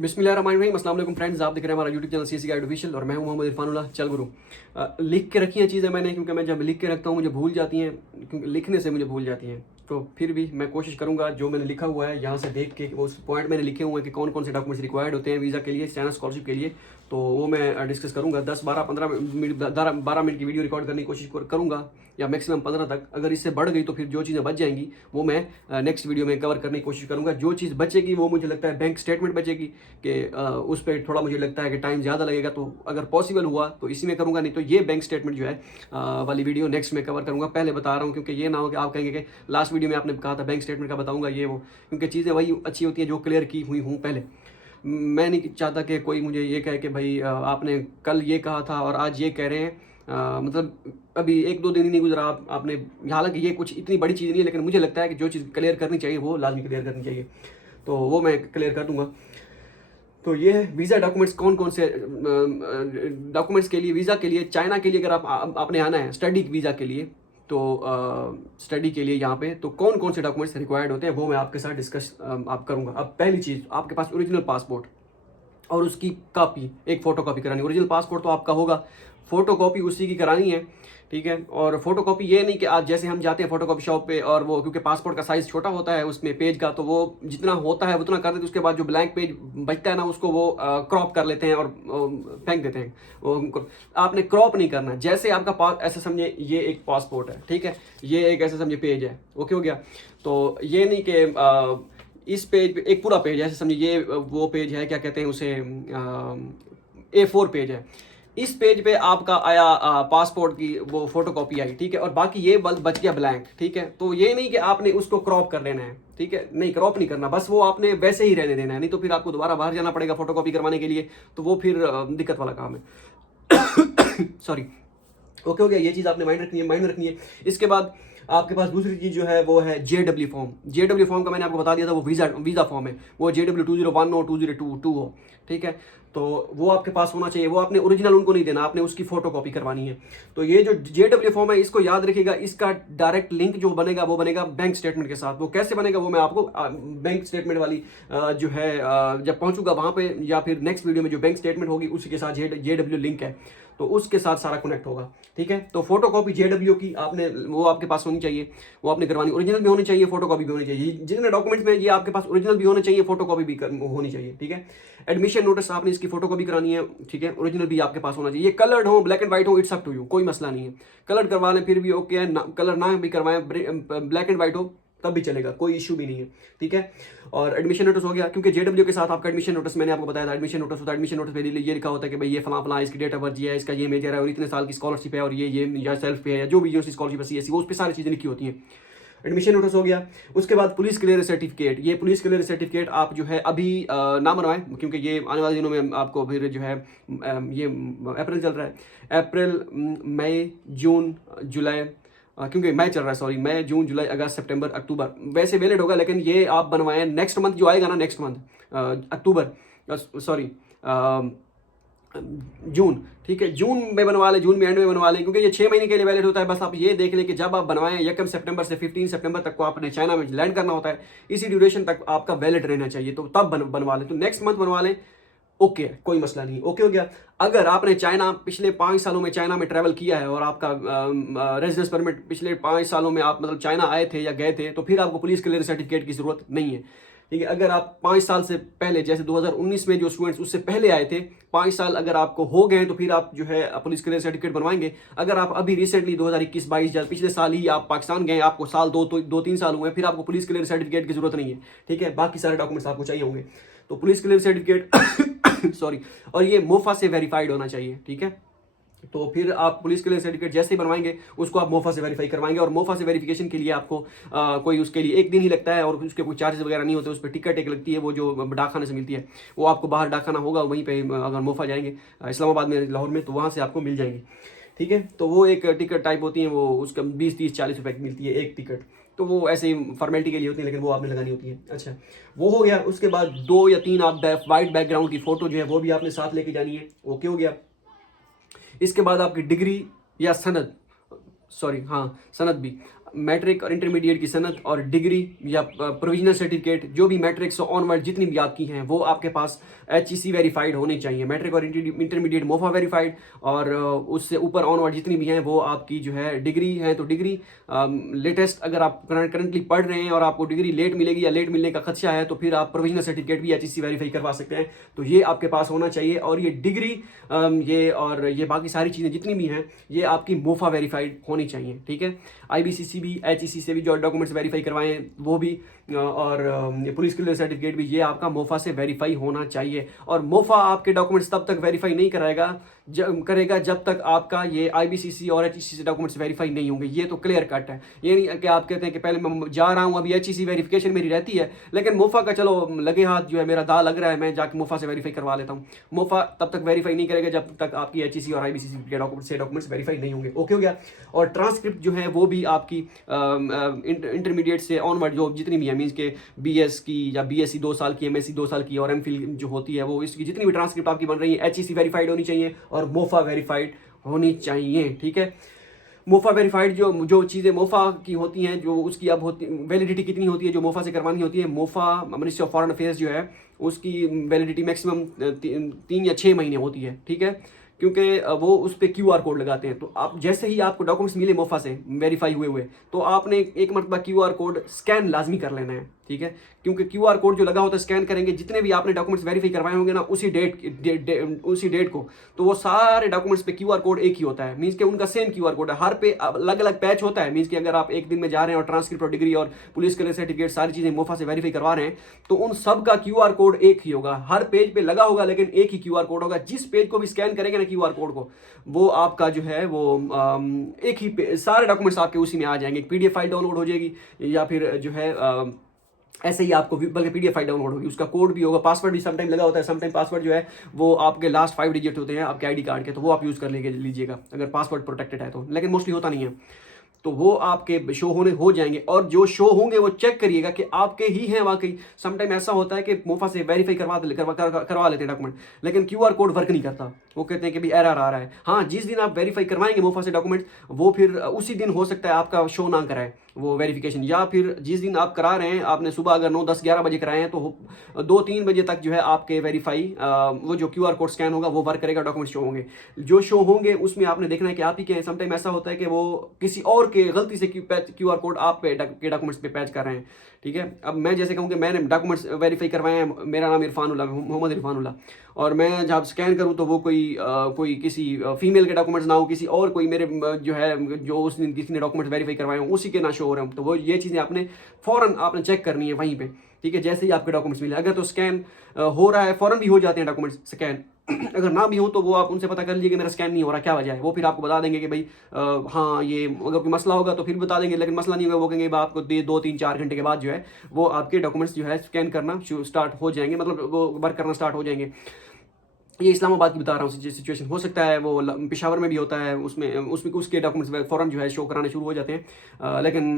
बिस्मिल्लाहिर्रहमानिर्रहीम। अस्सलाम वालेकुम फ्रेंड्स, आप देख रहे हैं हमारा YouTube channel CC guide official और मैं हूं मोहम्मद इरफानुल्लाह चल गुरु। लिख के रखी हैं चीज़ें मैंने, क्योंकि मैं जब लिख के रखता हूं मुझे भूल जाती हैं, क्योंकि लिखने से मुझे भूल जाती हैं। तो फिर भी मैं कोशिश करूंगा जो मैंने लिखा हुआ है यहाँ से देख के, उस पॉइंट मैंने लिखे हुए हैं कि कौन कौन से डॉक्यूमेंट्स रिक्वायर्ड होते हैं वीज़ा के लिए, चाइना स्कॉलरशिप के लिए, तो वो मैं डिस्कस करूंगा। 10-12 मिनट की वीडियो रिकॉर्ड करने की कोशिश करूंगा, या मैक्सिमम 15 तक। अगर इससे बढ़ गई तो फिर जो चीज़ें बच जाएंगी वो मैं नेक्स्ट वीडियो में कवर करने की कोशिश करूंगा। जो चीज़ बचेगी वो मुझे लगता है बैंक स्टेटमेंट बचेगी, कि उस पर थोड़ा मुझे लगता है कि टाइम ज़्यादा लगेगा, तो अगर पॉसिबल हुआ तो इसी में करूंगा, नहीं तो ये बैंक स्टेटमेंट जो है वाली वीडियो नेक्स्ट में कवर करूंगा। पहले बता रहा हूँ, क्योंकि ये ना हो कि आप कहेंगे कि लास्ट वीडियो में आपने कहा था बैंक स्टेटमेंट का बताऊंगा ये वो, क्योंकि चीज़ें वही अच्छी होती हैं जो क्लियर की हुई हूँ पहले। मैं नहीं चाहता कि कोई मुझे ये कहे कि भाई आपने कल ये कहा था और आज ये कह रहे हैं। मतलब अभी 1-2 दिन ही नहीं गुजरा आपने, हालांकि ये कुछ इतनी बड़ी चीज़ नहीं है, लेकिन मुझे लगता है कि जो चीज़ क्लियर करनी चाहिए वो लाजमी क्लियर करनी चाहिए, तो वो मैं क्लियर कर दूंगा। तो ये है वीज़ा डॉक्यूमेंट्स, कौन कौन से डॉक्यूमेंट्स के लिए, वीज़ा के लिए, चाइना के लिए अगर आपने आना है स्टडी वीज़ा के लिए, तो स्टडी के लिए यहाँ पे तो कौन कौन से डॉक्यूमेंट्स रिक्वायर्ड होते हैं वो मैं आपके साथ डिस्कस आप करूँगा। अब पहली चीज़, आपके पास ओरिजिनल पासपोर्ट और उसकी कॉपी, एक फ़ोटो कॉपी करानी। ओरिजिनल पासपोर्ट तो आपका होगा, फ़ोटो कॉपी उसी की करानी है, ठीक है। और फोटो कॉपी ये नहीं कि आप जैसे हम जाते हैं फोटो कॉपी शॉप पे और वो, क्योंकि पासपोर्ट का साइज़ छोटा होता है उसमें पेज का, तो वो जितना होता है उतना कर देते, उसके बाद जो ब्लैंक पेज बचता है ना उसको वो क्रॉप कर लेते हैं और फेंक देते हैं। वो आपने क्रॉप नहीं करना, जैसे आपका ऐसे समझे ये एक पासपोर्ट है, ठीक है, ये एक ऐसे समझे पेज है, ओके हो गया। तो ये नहीं कि इस पेज पे एक पूरा पेज है, ऐसे समझिए ये वो पेज है, क्या कहते हैं उसे, A4 पेज है। इस पेज पे आपका आया पासपोर्ट की वो फोटो कॉपी आई, ठीक है, और बाकी ये बच गया ब्लैंक, ठीक है। तो ये नहीं कि आपने उसको क्रॉप कर लेना है, ठीक है, नहीं क्रॉप नहीं करना, बस वो आपने वैसे ही रहने देना है, नहीं तो फिर आपको दोबारा बाहर जाना पड़ेगा फोटो कॉपी करवाने के लिए, तो वो फिर दिक्कत वाला काम है। सॉरी, ओके हो गया। ये चीज़ आपने माइंड रखनी है। इसके बाद आपके पास दूसरी चीज़ जो है वो है JW फॉर्म। JW फॉर्म का मैंने आपको बता दिया था, वो वीज़ा फॉर्म है, वो JW 2011 हो 2022 हो, ठीक है। तो वो आपके पास होना चाहिए, वो आपने ओरिजिनल उनको नहीं देना, आपने उसकी फोटो कॉपी करवानी है। तो ये जो JW फॉर्म है इसको याद रखिएगा, इसका डायरेक्ट लिंक जो बनेगा वो बनेगा बैंक स्टेटमेंट के साथ। वो कैसे बनेगा वो मैं आपको बैंक स्टेटमेंट वाली जो है जब पहुंचूंगा वहां पे, या फिर नेक्स्ट वीडियो में जो बैंक स्टेटमेंट होगी उसी के साथ JW लिंक है, तो उसके साथ सारा कनेक्ट होगा, ठीक है। तो फोटो कॉपी JW की आपने, वो आपके पास होनी चाहिए, वो आपने करवानी। ओरिजिनल भी होनी चाहिए, फोटो कॉपी भी होनी चाहिए। जितने डॉक्यूमेंट्स में ये आपके पास ओरिजिनल भी होने चाहिए, फोटो कॉपी भी होनी चाहिए, ठीक है। एडमिशन नोटिस आपने इसकी फोटो कॉपी करानी है, ठीक है, ओरिजिनल भी आपके पास होना चाहिए। ये कलर्ड हो, ब्लैक एंड व्हाइट हो, इट्स अप टू यू, कोई मसला नहीं है। कलर करवा लें फिर भी ओके है, कलर ना भी करवाएं, ब्लैक एंड व्हाइट हो तब भी चलेगा, कोई इशू भी नहीं है, ठीक है। और एडमिशन नोटिस हो गया, क्योंकि JW के साथ आपका एडमिशन नोटिस मैंने आपको बताया था, एडमिशन नोटिस होता है। एडमिशन नोटिस पे ये लिखा होता है कि भाई ये फला इसकी डेट ऑफ बर्थ है, इसका ये मेजर है और इतने साल की स्कॉलरशिप है, और ये या सेल्फ पे है, या जो भी यूनिवर्सिटी स्कॉलरशिप है CSE, वो उस पर सारी चीज़ें लिखी होती हैं। एडमिशन नोटिस हो गया। उसके बाद पुलिस क्लियर सर्टिफिकेट, ये पुलिस क्लियर सर्टिफिकेट आप जो है अभी ना बनवाएं, क्योंकि ये आने वाले दिनों में आपको फिर जो है ये अप्रैल चल रहा है, अप्रैल मई जून जुलाई, क्योंकि मई चल रहा है, सॉरी, मई जून जुलाई अगस्त सितंबर अक्टूबर वैसे वैलिड होगा, लेकिन ये आप बनवाएं नेक्स्ट मंथ जो आएगा ना, नेक्स्ट मंथ अक्टूबर, सॉरी जून, ठीक है, जून में बनवा लें, जून में एंड में बनवा लें, क्योंकि ये 6 महीने के लिए वैलिड होता है। बस आप ये देख लें कि जब आप बनवाएं 1 सितंबर से 15 सितंबर तक को आपने चाइना में लैंड करना होता है, इसी ड्यूरेशन तक आपका वैलिड रहना चाहिए, तो तब बनवा लें। तो नेक्स्ट मंथ बनवा लें, ओके है, कोई मसला नहीं, ओके हो गया। अगर आपने चाइना पिछले 5 सालों में चाइना में ट्रैवल किया है और आपका रेजिडेंस परमिट पिछले 5 सालों में आप मतलब चाइना आए थे या गए थे, तो फिर आपको पुलिस क्लियर सर्टिफिकेट की जरूरत नहीं है, ठीक है। अगर आप 5 साल से पहले, जैसे 2019 में जो स्टूडेंट्स उससे पहले आए थे, 5 साल अगर आपको हो गए तो फिर आप जो है पुलिस क्लियर सर्टिफिकेट बनवाएंगे। अगर आप अभी रिसेंटली 2021-22 या पिछले साल ही आप पाकिस्तान गए, आपको साल 2-3 साल हुए, फिर आपको पुलिस क्लियर सर्टिफिकेट की जरूरत नहीं है, ठीक है। बाकी सारे डॉक्यूमेंट्स आपको चाहिए होंगे, तो पुलिस क्लियर सर्टिफिकेट सॉरी, और ये मोफा से वेरीफाइड होना चाहिए, ठीक है। तो फिर आप पुलिस क्लियर सर्टिफिकेट जैसे ही बनवाएंगे उसको आप मोफा से वेरीफाई करवाएंगे, और मोफा से वेरिफिकेशन के लिए आपको कोई उसके लिए 1 दिन ही लगता है, और उसके कोई चार्जेस वगैरह नहीं होते, उस पर टिकट एक लगती है, वो जो डाकखाने से मिलती है, वो आपको बाहर डाकखाना होगा वहीं पे, अगर मोफा जाएंगे इस्लामाबाद में, लाहौर में, तो वहाँ से आपको मिल जाएंगी, ठीक है। तो वो एक टिकट टाइप होती है, वो उसका 20-30-40 रुपए की मिलती है एक टिकट, तो वो ऐसे ही फॉर्मेलिटी के लिए होती है, लेकिन वो आपने लगानी होती है। अच्छा, वो हो गया। उसके बाद 2 या 3 आप वाइट बैकग्राउंड की फोटो जो है वो भी आपने साथ लेके जानी है, ओके हो गया। इसके बाद आपकी डिग्री या सनद, सॉरी हाँ सनद भी, मैट्रिक और इंटरमीडिएट की सनद और डिग्री या प्रोविजनल सर्टिफिकेट, जो भी मैट्रिक से ऑनवर्ड जितनी भी आपकी हैं वो आपके पास HEC वेरीफाइड होनी चाहिए। मैट्रिक और इंटरमीडिएट मोफा वेरीफाइड, और उससे ऊपर ऑनवर्ड जितनी भी हैं वो आपकी जो है डिग्री है तो डिग्री लेटेस्ट, अगर आप करंटली पढ़ रहे हैं और आपको डिग्री लेट मिलेगी या लेट मिलने का खदशा है तो फिर आप प्रोविजनल सर्टिफिकेट भी HEC वेरीफाई करवा सकते हैं। तो ये आपके पास होना चाहिए। और ये डिग्री ये बाकी सारी चीज़ें जितनी भी हैं ये आपकी मोफा वेरीफाइड होनी चाहिए, ठीक है। IBCC भी HEC से भी जो डॉक्यूमेंट्स वेरीफाई करवाएं वो भी, और पुलिस क्लियरेंस सर्टिफिकेट भी, ये आपका मोफा से वेरीफाई होना चाहिए। और मोफा आपके डॉक्यूमेंट्स तब तक वेरीफाई नहीं करेगा जब तक आपका ये IBCC और HEC से डॉक्यूमेंट्स वेरीफाई नहीं होंगे। ये तो क्लियर कट है। ये नहीं कि आप कहते हैं कि पहले मैं जा रहा हूँ, अभी HEC वेरिफिकेशन मेरी रहती है, लेकिन मोफा का चलो लगे हाथ जो है मेरा दाल लग रहा है, मैं जाके मोफा से वेरीफाई करवा लेता हूँ। मोफा तब तक वेरीफाई नहीं करेगा जब तक आपकी HEC और IBCC के डॉक्यूमेंट्स वेरीफाई नहीं होंगे। ओके हो गया। और ट्रांसक्रिप्ट जो है वो भी आपकी इंटरमीडिएट से ऑनवर्ड जो जितनी भी है, मीन्स के BS की या BSc 2 साल की, MSc 2 साल की और MPhil जो होती है वो, इसकी जितनी भी ट्रांसक्रिप्ट आपकी बन रही है HEC वेरीफाइड होनी चाहिए और मोफा वेरीफाइड होनी चाहिए, ठीक है। मोफा वेरीफाइड जो चीज़ें मोफा की होती हैं, जो उसकी अब होती वैलिडिटी कितनी होती है, जो मोफा से करवानी होती है, MOFA ministry of foreign affairs जो है उसकी वैलिडिटी मैक्सिमम 3 या 6 महीने होती है, ठीक है। क्योंकि वो उस पर QR कोड लगाते हैं। तो आप जैसे ही आपको डॉक्यूमेंट्स मिले मोफा से वेरीफाई हुए तो आपने एक मरतबा QR कोड स्कैन लाजमी कर लेना है, ठीक है। क्योंकि QR कोड जो लगा होता है स्कैन करेंगे, जितने भी आपने डॉक्यूमेंट्स वेरीफाई करवाए होंगे ना उसी डेट को, तो वो सारे डॉक्यूमेंट्स पे QR कोड एक ही होता है। मीन्स के उनका सेम QR कोड है, हर पे अलग अलग पैच होता है। मीन्स कि अगर आप एक दिन में जा रहे हैं और ट्रांसक्रिप्ट और डिग्री और पुलिस क्लियरेंस सर्टिफिकेट सारी चीज़ें मोफा से वेरीफाई करवा रहे हैं तो उन सब का QR कोड एक ही होगा। हर पेज पे लगा होगा लेकिन एक ही QR कोड होगा। जिस पेज को भी स्कैन करेंगे ना QR कोड को, वो आपका जो है वो एक ही सारे डॉक्यूमेंट्स आपके उसी में आ जाएंगे। PDF फाइल डाउनलोड हो जाएगी या फिर जो है ऐसे ही आपको बल्कि PDF फाइल डाउनलोड होगी, उसका कोड भी होगा, पासवर्ड भी समटाइम लगा होता है। समटाइम पासवर्ड जो है वो आपके लास्ट 5 डिजिट होते हैं आपके ID कार्ड के, तो वो आप यूज़ कर लीजिएगा अगर पासवर्ड प्रोटेक्टेड है तो, लेकिन मोस्टली होता नहीं है। तो वो आपके शो हो जाएंगे, और जो शो होंगे वो चेक करिएगा कि आपके ही हैं वाकई। समटाइम ऐसा होता है कि मोफा से वेरीफाई करवा लेते हैं डॉक्यूमेंट, लेकिन QR कोड वर्क नहीं करता। वो कहते हैं कि भी एरर आ रहा है। हाँ, जिस दिन आप वेरीफाई करवाएंगे मोफा से डॉक्यूमेंट, वो फिर उसी दिन हो सकता है आपका शो ना कराए वो वेरिफिकेशन, या फिर जिस दिन आप करा रहे हैं, आपने सुबह अगर 9, 10, 11 बजे कराए हैं तो 2-3 बजे तक जो है आपके वेरीफाई वो जो QR कोड स्कैन होगा वो वर्क करेगा, डॉक्यूमेंट शो होंगे। जो शो होंगे उसमें आपने देखना है कि आप ही के हैं। समटाइम ऐसा होता है कि वो किसी और के गलती से QR कोड आप पे डॉक्यूमेंट्स पे पैच कर रहे हैं, ठीक है। अब मैं जैसे कहूँ कि मैंने डॉक्यूमेंट्स वेरीफाई करवाए हैं, मेरा नाम इरफानुल्लाह, मोहम्मद इरफानुल्लाह, और मैं जब स्कैन करूँ तो वो कोई किसी फीमेल के डॉक्यूमेंट्स ना हो, किसी और कोई मेरे जो है जो उस दिन किसी ने डॉक्यूमेंट्स वेरीफाई करवाए हों उसी के ना शो हो रहे हो, तो वो ये चीज़ें आपने फ़ौरन आपने चेक करनी है वहीं पे, ठीक है। जैसे ही आपके डॉक्यूमेंट्स मिले, अगर तो स्कैन हो रहा है फ़ौरन भी हो जाते हैं डॉक्यूमेंट्स स्कैन, अगर ना भी हो तो वो आप उनसे पता कर लीजिए कि मेरा स्कैन नहीं हो रहा, क्या वजह है। वो फिर आपको बता देंगे कि भाई हाँ ये अगर कोई मसला होगा तो फिर बता देंगे, लेकिन मसला नहीं होगा वो कहेंगे आपको 2-3-4 घंटे के बाद जो है वो आपके डॉक्यूमेंट्स जो है स्कैन करना स्टार्ट हो जाएंगे, मतलब वो वर्क करना स्टार्ट हो जाएंगे। ये इस्लामाबाद की बता रहा हूँ सिचुएशन, हो सकता है वो पेशावर में भी होता है, उसमें उसके डॉक्यूमेंट्स फ़ौरन जो है शो कराने शुरू हो जाते हैं, लेकिन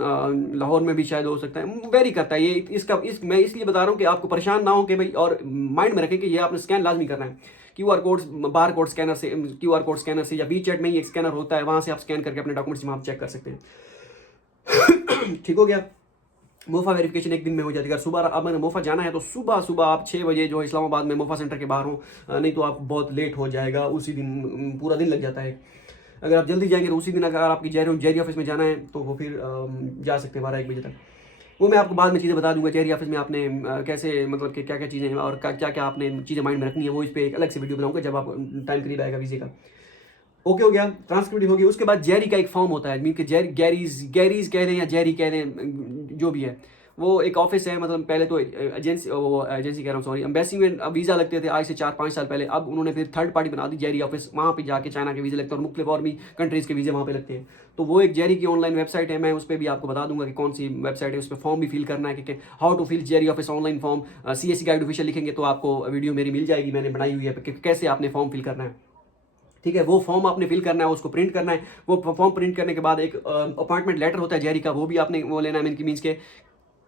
लाहौर में भी शायद हो सकता है, वेरी करता है ये। मैं इसलिए बता रहा हूँ कि आपको परेशान ना हो कि भाई, और माइंड में रखें कि ये आपने स्कैन लाजमी करना है। QR code bar code scanner से, QR कोड स्कैनर से, या WeChat में ही एक स्कैनर होता है, वहाँ से आप स्कैन करके अपने डॉक्यूमेंट्स वहाँ चेक कर सकते हैं। ठीक हो गया। मोफा वेरिफिकेशन एक दिन में हो जाती है। अगर सुबह अब अगर मोफा जाना है तो सुबह आप 6 बजे जो इस्लामाबाद में मोफा सेंटर के बाहर हो, नहीं तो आप बहुत लेट हो जाएगा, उसी दिन पूरा दिन लग जाता है। अगर आप जल्दी जाएंगे तो उसी दिन, अगर आपकी जेरी ऑफिस में जाना है तो वो फिर जा सकते हैं 12-1 बजे तक। वो मैं आपको बाद में चीज़ें बता दूंगा जेरी ऑफिस में आपने कैसे, मतलब कि क्या क्या चीज़ें हैं और क्या क्या आपने चीज़ें माइंड में रखनी है, वो इस पर एक अलग से वीडियो बनाऊंगा जब आप टाइम करीब आएगा वीज़े का। ओके हो गया, ट्रांसक्रिप्ट हो गया। उसके बाद जेरी का एक फॉर्म होता है, मीन कि गैरीज कह दें या जेरी कह दें, जो भी है, वो एक ऑफिस है। मतलब पहले तो एजेंसी कह रहा हूँ सॉरी, एम्बेसी में वीज़ा लगते थे आज से 4-5 साल पहले, अब उन्होंने फिर थर्ड पार्टी बना दी जेरी ऑफिस, वहाँ पे जाके चाइना के वीज़े लगते हैं और मुख्तलिफ और भी कंट्रीज़ के वीज़े वहाँ पे लगते हैं। तो वो एक जेरी की ऑनलाइन वेबसाइट है, मैं उस पर भी आपको बता दूंगा कि कौन सी वेबसाइट है, उस पर फॉर्म भी फिल करना है कि हाउ टू फिल जेरी office online form. CSE guide official लिखेंगे तो आपको वीडियो मेरी मिल जाएगी, मैंने बनाई हुई है कि कैसे आपने फॉर्म फिल करना है, ठीक है। वो फॉर्म आपने फिल करना है, उसको प्रिंट करना है। वो फॉर्म प्रिंट करने के बाद एक अपॉइंटमेंट लेटर होता है जेरी का, वो भी आपने वो लेना है, मीन्स के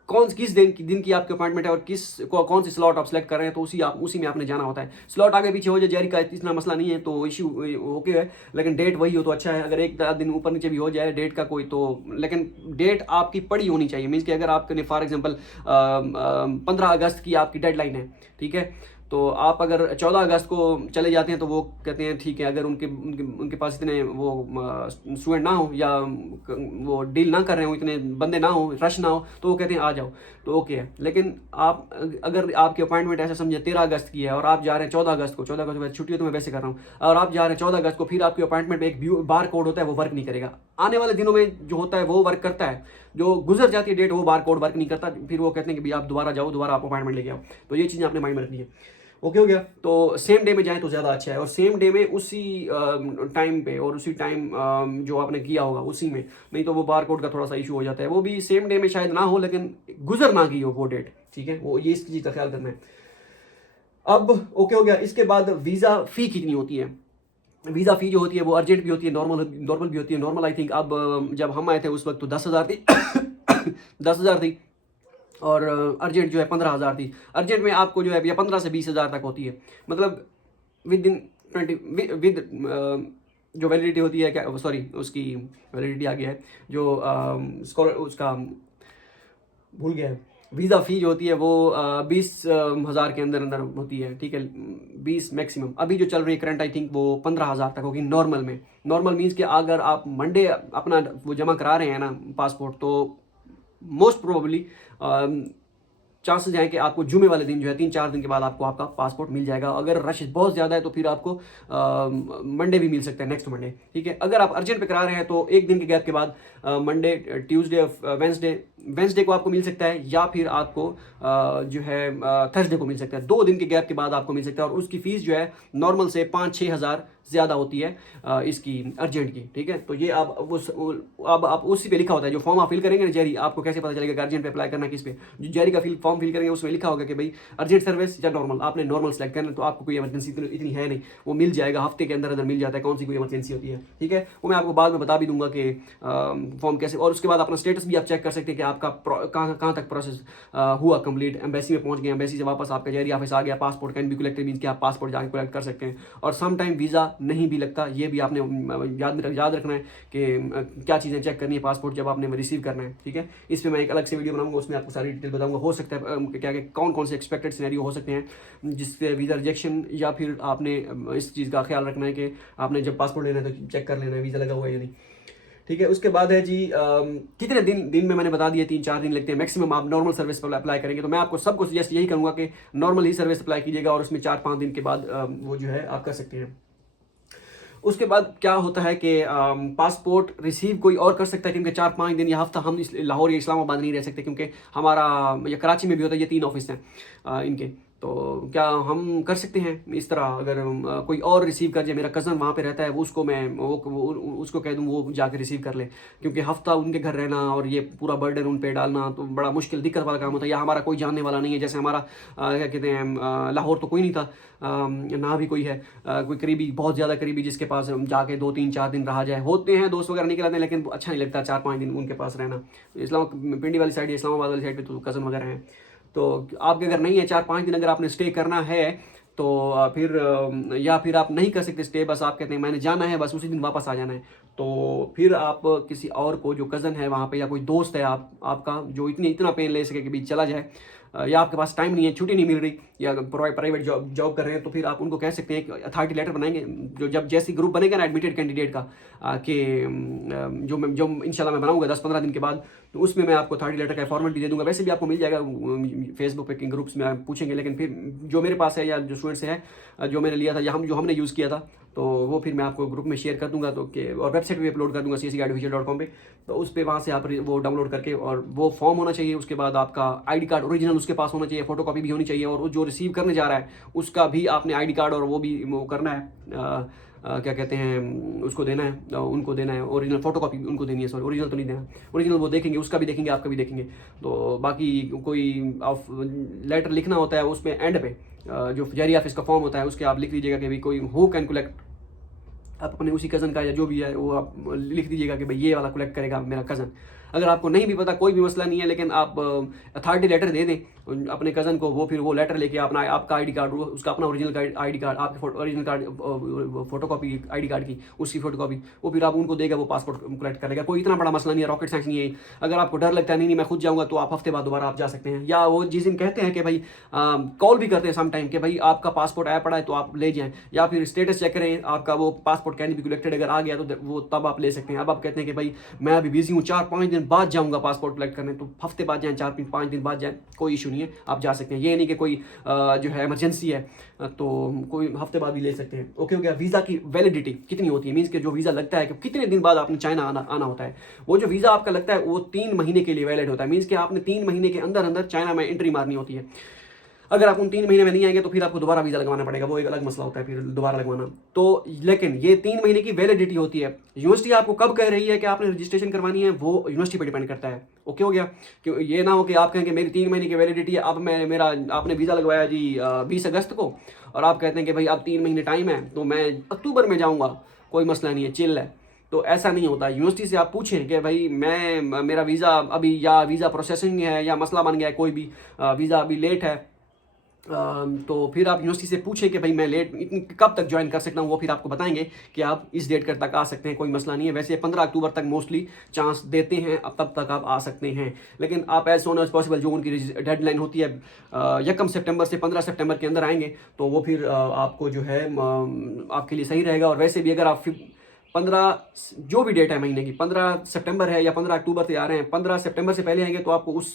कौन किस दिन की आपकी अपॉइंटमेंट है और कौन सी स्लॉट आप सेलेक्ट कर रहे हैं, तो उसी में आपने जाना होता है। स्लॉट आगे पीछे हो जाए जेरी का इतना मसला नहीं है, तो इशू ओके है, लेकिन डेट वही हो तो अच्छा है। अगर एक दिन ऊपर नीचे भी हो जाए डेट का कोई, तो लेकिन डेट आपकी पड़ी होनी चाहिए। मीन्स कि अगर आपने फॉर एग्जाम्पल 15 अगस्त की आपकी डेडलाइन है, ठीक है, तो आप अगर 14 अगस्त को चले जाते हैं तो वो कहते हैं ठीक है, अगर उनके पास इतने वो स्टूडेंट ना हो या वो डील ना कर रहे हो, इतने बंदे ना हो, रश ना हो, तो वो कहते हैं आ जाओ, तो ओके है। लेकिन आप अगर आपकी अपॉइंटमेंट ऐसा समझे 13 अगस्त की है और आप जा रहे हैं 14 अगस्त को, 14 अगस्त छुट्टी तो मैं वैसे कर रहा हूँ, और आप जा रहे हैं 14 अगस्त को, फिर आपकी अपॉइंटमेंट में एक बार कोड होता है, वो वर्क नहीं करेगा। आने वाले दिनों में जो होता है वो वर्क करता है, जो गुजर जाती है डेट वो बार कोड वर्क नहीं करता, फिर वो कहते हैं कि भाई आप दोबारा जाओ, दोबारा आप अपॉइंटमेंट लेके आओ। तो ये चीज़ें आपने माइंड में रखनी है। ओके हो गया। तो सेम डे में जाएं तो ज़्यादा अच्छा है, और सेम डे में उसी टाइम पे और उसी टाइम जो आपने किया होगा उसी में, नहीं तो वो बार कोड का थोड़ा सा इशू हो जाता है। वो भी सेम डे में शायद ना हो, लेकिन गुजर ना की हो वो डेट, ठीक है, वो ये इसकी चीज़ का ख्याल करना है। अब ओके हो गया। इसके बाद वीज़ा फ़ी कितनी होती है? वीज़ा फ़ी जो होती है वो अर्जेंट भी होती है, नॉर्मल भी होती है। नॉर्मल आई थिंक अब जब हम आए थे उस वक्त तो 10,000 थी 10,000 थी, और अर्जेंट जो है 15,000 थी। अर्जेंट में आपको जो है या 15 से 20,000 तक होती है, मतलब विद इन 20 विद जो वैलिडिटी होती है, क्या सॉरी उसकी वैलिडिटी आ गया है, जो उसका भूल गया है। वीज़ा फ़ी जो होती है वो 20,000 के अंदर अंदर होती है, ठीक है, 20 मैक्सिमम। अभी जो चल रही है करंट आई थिंक वो 15,000 तक होगी नॉर्मल में। नॉर्मल मीन्स कि अगर आप मंडे अपना वो जमा करा रहे हैं ना पासपोर्ट, तो मोस्ट प्रोबेबली चांसेस हैं कि आपको जुमे वाले दिन जो है 3-4 दिन के बाद आपको आपका पासपोर्ट मिल जाएगा। अगर रश बहुत ज़्यादा है तो फिर आपको मंडे भी मिल सकता है, नेक्स्ट मंडे, ठीक है। अगर आप अर्जेंट पे करा रहे हैं तो एक दिन के गैप के बाद मंडे, ट्यूसडे, वेंसडे को आपको मिल सकता है, या फिर आपको जो है थर्सडे को मिल सकता है। 2 दिन के गैप के बाद आपको मिल सकता है, और उसकी फ़ीस जो है नॉर्मल से 5-6 हज़ार ज़्यादा होती है इसकी अर्जेंट की, ठीक है। तो ये अब आप उसी पे लिखा होता है, जो फॉर्म आप फिल करेंगे ना जेरी, आपको कैसे पता चलेगा कि अर्जेंट पे अप्लाई करना किस पे? जो जेरी का फॉर्म फिल करेंगे उसमें लिखा होगा कि भाई अर्जेंट सर्विस या नॉर्मल, आपने नॉर्मल सेलेक्ट करना, तो आपको कोई इमरजेंसी इतनी है नहीं, वो मिल जाएगा, हफ्ते के अंदर अंदर मिल जाता है, कौन सी कोई इमरजेंसी होती है, ठीक है। वो मैं आपको बाद में बता भी दूंगा कि फॉर्म कैसे, और उसके बाद अपना स्टेटस भी आप चेक कर सकते हैं कि आपका कहाँ तक प्रोसेस हुआ कंप्लीट। एम्बेसी में पहुंच गए, एम्बेसी से वापस आपका जेरी ऑफिस आ गया, passport can be collected, means कि आप पासपोर्ट जाकर कलेक्ट कर सकते हैं। और सम टाइम वीज़ा नहीं भी लगता, ये भी आपने याद रखना है कि क्या चीज़ें चेक करनी है पासपोर्ट जब आपने रिसीव करना है, ठीक है। इस पर मैं एक अलग से वीडियो बनाऊंगा, उसमें आपको सारी डिटेल बताऊंगा। हो सकता है क्या कौन से एक्सपेक्टेड सिनेरियो हो सकते हैं जिससे वीज़ा रिजेक्शन, या फिर आपने इस चीज़ का ख्याल रखना है कि आपने जब पासपोर्ट लेना है तो चेक कर लेना है वीज़ा लगा हुआ है या नहीं, ठीक है। उसके बाद है जी कितने दिन में मैंने बता दिया 3-4 दिन लगते हैं मैक्सिमम। आप नॉर्मल सर्विस पर अप्लाई करेंगे तो मैं आपको सबको सजेस्ट यही करूँगा कि नॉर्मल ही सर्विस अप्लाई कीजिएगा, और उसमें 4-5 दिन के बाद वो जो है आप कर सकते हैं। उसके बाद क्या होता है कि पासपोर्ट रिसीव कोई और कर सकता है, क्योंकि 4-5 दिन या हफ्ता हम लाहौर या इस्लामाबाद नहीं रह सकते, क्योंकि हमारा या कराची में भी होता है, ये 3 ऑफिस हैं इनके। तो क्या हम कर सकते हैं इस तरह, अगर कोई और रिसीव कर जाए, मेरा कज़न वहाँ पे रहता है, वो उसको मैं उसको कह दूँ वो जाके रिसीव कर ले, क्योंकि हफ्ता उनके घर रहना और ये पूरा बर्डन उन पे डालना तो बड़ा मुश्किल दिक्कत वाला काम होता है। या हमारा कोई जानने वाला नहीं है, जैसे हमारा क्या कहते हैं लाहौर तो कोई नहीं था, ना भी कोई है कोई करीबी, बहुत ज़्यादा करीबी जिसके पास जाके 2-3-4 दिन रहा जाए। होते हैं दोस्त वगैरह निकल आते हैं, लेकिन अच्छा नहीं लगता 4-5 दिन उनके पास रहना। पिंडी वाली साइड, इस्लामाबाद वाली साइड पर तो कज़न वगैरह हैं, तो आपके अगर नहीं है 4-5 दिन अगर आपने स्टे करना है तो फिर या फिर आप नहीं कर सकते स्टे, बस आप कहते हैं मैंने जाना है, बस उसी दिन वापस आ जाना है, तो फिर आप किसी और को जो कज़न है वहाँ पे, या कोई दोस्त है आपका जो इतना पेन ले सके कि भाई चला जाए, या आपके पास टाइम नहीं है, छुट्टी नहीं मिल रही, या प्राइवेट जॉब कर रहे हैं, तो फिर आप उनको कह सकते हैं कि अथॉरिटी लेटर बनाएंगे, जब जैसे ग्रुप बनेगा ना एडमिटेड कैंडिडेट का, कि जो इंशाल्लाह मैं बनाऊंगा 10-15 दिन के बाद, तो उसमें मैं आपको अथॉरिटी लेटर का फॉर्मेट भी दे दूंगा। वैसे भी आपको मिल जाएगा फेसबुक पे ग्रुप्स में आप पूछेंगे, लेकिन फिर जो मेरे पास है या जो स्टूडेंट से है जो मैंने लिया था या जो हमने यूज़ किया था, तो वो फिर मैं आपको ग्रुप में शेयर कर दूंगा, तो और वेबसाइट पे अपलोड कर दूंगा csigaartificial.com पे, तो उस पर वहाँ से आप वो डाउनलोड करके, और वो फॉर्म होना चाहिए, उसके बाद आपका आईडी कार्ड ओरिजिनल उसके पास होना चाहिए, फोटोकॉपी भी होनी चाहिए, और जो रिसीव करने जा रहा है उसका भी आपने आईडी कार्ड और वो भी वो करना है, क्या कहते हैं उसको देना है, उनको देना है, ओरिजिनल फोटोकॉपी उनको देनी है, सॉरी ओरिजिनल तो नहीं देना, ओरिजिनल वो देखेंगे, उसका भी देखेंगे, आपका भी देखेंगे। तो बाकी कोई लेटर लिखना होता है उसमें एंड पे जो जारी ऑफिस का फॉर्म होता है उसके आप लिख दीजिएगा कि भाई कोई हु कैन कलेक्ट, आप अपने उसी कज़न का या जो भी है वो आप लिख दीजिएगा कि भाई ये वाला कलेक्ट करेगा मेरा कज़न। अगर आपको नहीं भी पता कोई भी मसला नहीं है, लेकिन आप अथॉरिटी लेटर दे दें अपने कज़न को, वो फिर वो लेटर लेके अपना आपका आईडी कार्ड, उसका अपना ओरिजिनल आईडी कार्ड, आपके original card photocopy ID card की, उसकी फोटोकॉपी, वो फिर आप उनको देगा, वो पासपोर्ट कलेक्ट करेगा। कोई इतना बड़ा मसला नहीं है, रॉकेट साइंस नहीं है। अगर आपको डर लगता है नहीं मैं खुद जाऊँगा, तो आप हफ्ते बाद दोबारा आप जा सकते हैं। या वो जिस दिन कहते हैं कि भाई कॉल भी करते हैं सम टाइम कि भाई आपका पासपोर्ट आया पड़ा है तो आप ले जाएं, या फिर स्टेटस चेक करें आपका, वो पासपोर्ट कैन बी कलेक्टेड अगर आ गया तो वो तब आप ले सकते हैं। अब आप कहते हैं कि भाई मैं अभी बिजी हूँ, 4-5 दिन बाद जाऊँगा पासपोर्ट कलेक्ट करने, तो हफ्ते बाद जाएँ, 4-5 दिन बाद जाएँ, कोई इशू नहीं है, आप जा सकते हैं। ये नहीं कि कोई जो है इमरजेंसी है तो कोई हफ्ते बाद भी ले सकते हैं। ओके हो गया। वीज़ा की वैलिडिटी कितनी होती है, मीन्स कि जो वीज़ा लगता है कि कितने दिन बाद आपने चाइना आना होता है, वो जो वीज़ा आपका लगता है वो 3 महीने के लिए वैलिड होता है। मीन्स कि आपने 3 महीने के अंदर अंदर चाइना में एंट्री मारनी होती है। अगर आप उन 3 महीने में नहीं आएंगे तो फिर आपको दोबारा वीज़ा लगवाना पड़ेगा, वो एक अलग मसला होता है फिर दोबारा लगवाना। तो लेकिन ये 3 महीने की वैलिडिटी होती है। यूनिवर्सिटी आपको कब कह रही है कि आपने रजिस्ट्रेशन करवानी है, वो यूनिवर्सिटी पर डिपेंड करता है। ओके हो गया। कि ये ना हो कि आप कहें कि मेरी 3 महीने की वैलिडिटी है, अब मेरा आपने वीज़ा लगवाया जी 20 अगस्त को, और आप कहते हैं कि भाई अब 3 महीने टाइम है तो मैं अक्टूबर में जाऊँगा, कोई मसला नहीं है, चिल है। तो ऐसा नहीं होता। यूनिवर्सिटी से आप पूछें कि भाई मेरा वीज़ा अभी, या वीज़ा प्रोसेसिंग है, या मसला बन गया है, कोई भी वीज़ा अभी लेट है, तो फिर आप यूनिवर्सिटी से पूछें कि भाई मैं लेट कब तक ज्वाइन कर सकता हूँ, वो फिर आपको बताएंगे कि आप इस डेट तक आ सकते हैं, कोई मसला नहीं है। वैसे 15 अक्टूबर तक मोस्टली चांस देते हैं, अब तब तक आप आ सकते हैं। लेकिन आप एज सोन एज पॉसिबल, जो उनकी डेडलाइन होती है 1 सितंबर से 15 सितंबर के अंदर आएंगे तो वो फिर आपको जो है आपके लिए सही रहेगा। और वैसे भी अगर आप 15 जो भी डेट है महीने की, 15 सितंबर है या 15 अक्टूबर से आ रहे हैं, 15 सितंबर से पहले आएंगे तो आपको उस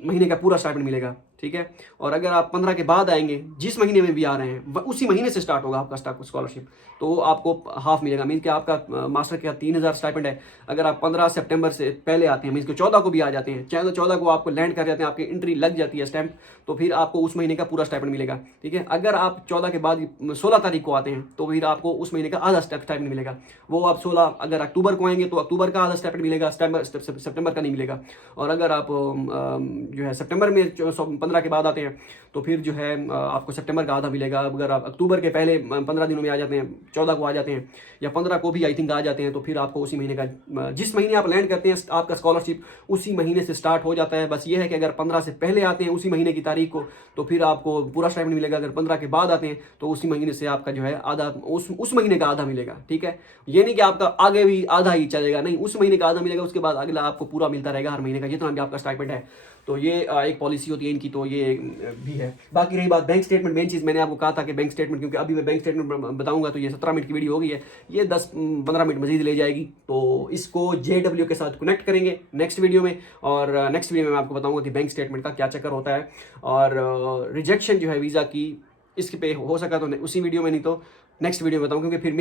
महीने का पूरा स्टाइपेंड मिलेगा, ठीक है। और अगर आप 15 के बाद आएंगे, जिस महीने में भी आ रहे हैं उसी महीने से स्टार्ट होगा आपका स्कॉलरशिप, तो आपको हाफ मिलेगा। मीन्स कि आपका मास्टर का 3000 स्टाइपेंड है, अगर आप 15 सितंबर से पहले आते हैं, मीन्स कि 14 को भी आ जाते हैं, चाहे तो 14 को आपको लैंड कर जाते हैं, आपकी एंट्री लग जाती है स्टैंप, तो फिर आपको उस महीने का पूरा स्टाइपेंड मिलेगा, ठीक है। अगर आप 14 के बाद 16 तारीख को आते हैं तो फिर आपको उस महीने का आधा स्टाइपेंड मिलेगा। वो आप 16 अगर अक्टूबर को आएंगे तो अक्टूबर का आधा स्टाइपेंड मिलेगा, सितंबर का नहीं मिलेगा। और अगर आप जो है सितंबर में 15 के बाद आते हैं तो फिर जो है आपको सितंबर का आधा मिलेगा। अगर आप अक्टूबर के पहले 15 दिनों में आ जाते हैं, 14 को आ जाते हैं या 15 को भी आई थिंक आ जाते हैं, तो फिर आपको उसी महीने का, जिस महीने आप लैंड करते हैं आपका स्कॉलरशिप उसी महीने से स्टार्ट हो जाता है। बस ये है कि अगर 15 से पहले आते हैं उसी महीने की तारीख को तो फिर आपको पूरा स्टाइपेंड मिलेगा। अगर 15 के बाद आते हैं तो उसी महीने से आपका जो है आधा, उस महीने का आधा मिलेगा, ठीक है। ये नहीं कि आपका आगे भी आधा ही चलेगा, नहीं, उस महीने का आधा मिलेगा, उसके बाद अगला आपको पूरा मिलता रहेगा हर महीने का, जितना भी आपका स्टाइपेंड है। तो ये एक पॉलिसी होती है इनकी, तो ये भी है। बाकी रही बात बैंक स्टेटमेंट, मेन चीज़ मैंने आपको कहा था कि बैंक स्टेटमेंट, क्योंकि अभी मैं बैंक स्टेटमेंट बताऊंगा तो ये 17 मिनट की वीडियो हो गई है, ये 10-15 मिनट मजीद ले जाएगी। तो इसको JW के साथ कनेक्ट करेंगे नेक्स्ट वीडियो में, और नेक्स्ट वीडियो में मैं आपको बताऊंगा कि बैंक स्टेटमेंट का क्या चक्कर होता है, और रिजेक्शन जो है वीज़ा की, इसके पे हो सका तो उसी वीडियो में, नहीं तो नेक्स्ट वीडियो में बताऊँ, क्योंकि फिर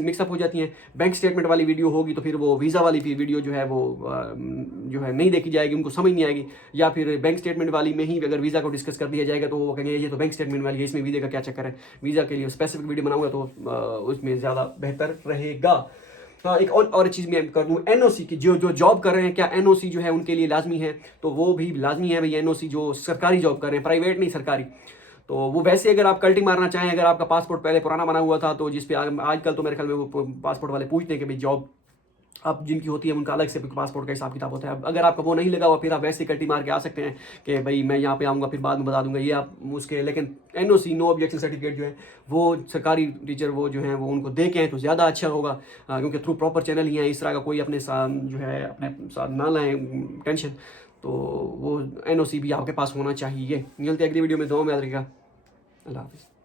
मिक्सअप हो जाती हैं। बैंक स्टेटमेंट वाली वीडियो होगी तो फिर वो वीज़ा वाली फिर वीडियो जो है वो जो है नहीं देखी जाएगी, उनको समझ नहीं आएगी। या फिर बैंक स्टेटमेंट वाली में ही अगर वीज़ा को डिस्कस कर दिया जाएगा तो वो कहेंगे ये तो बैंक स्टेटमेंट वाली है, इसमें वीज़ा का क्या चक्कर है। वीज़ा के लिए स्पेसिफिक वीडियो बनाऊंगा तो उसमें ज़्यादा बेहतर रहेगा। हाँ, एक और चीज़ मैं कर दूँ, NOC की, जो जॉब कर रहे हैं, क्या NOC जो है उनके लिए लाजमी है? तो वो भी लाजमी है भाई। NOC जो सरकारी जॉब कर रहे हैं, प्राइवेट नहीं सरकारी, तो वो वैसे अगर आप कल्टी मारना चाहें, अगर आपका पासपोर्ट पहले पुराना बना हुआ था तो जिस पे आजकल तो मेरे ख्याल में वो पासपोर्ट वाले पूछते हैं कि भाई जॉब अब जिनकी होती है उनका अलग से पासपोर्ट का हिसाब किताब होता है। अब अगर आपका वो नहीं लगा हुआ फिर आप वैसे कल्टी मार के आ सकते हैं कि भाई मैं यहाँ पे आऊँगा, फिर बाद में बता दूंगा ये आप उसके। लेकिन NOC नो ऑब्जेक्शन सर्टिफिकेट जो है वो सरकारी टीचर वो जो है वो उनको दे के हैं तो ज़्यादा अच्छा होगा, क्योंकि थ्रू प्रॉपर चैनल ही है, इस तरह का कोई अपने साथ जो है अपने साथ ना लाएँ टेंशन। तो वो NOC भी आपके पास होना चाहिए। मिलते अगली वीडियो में, दुआ में याद रखिएगा। अल्लाह हाफिज़।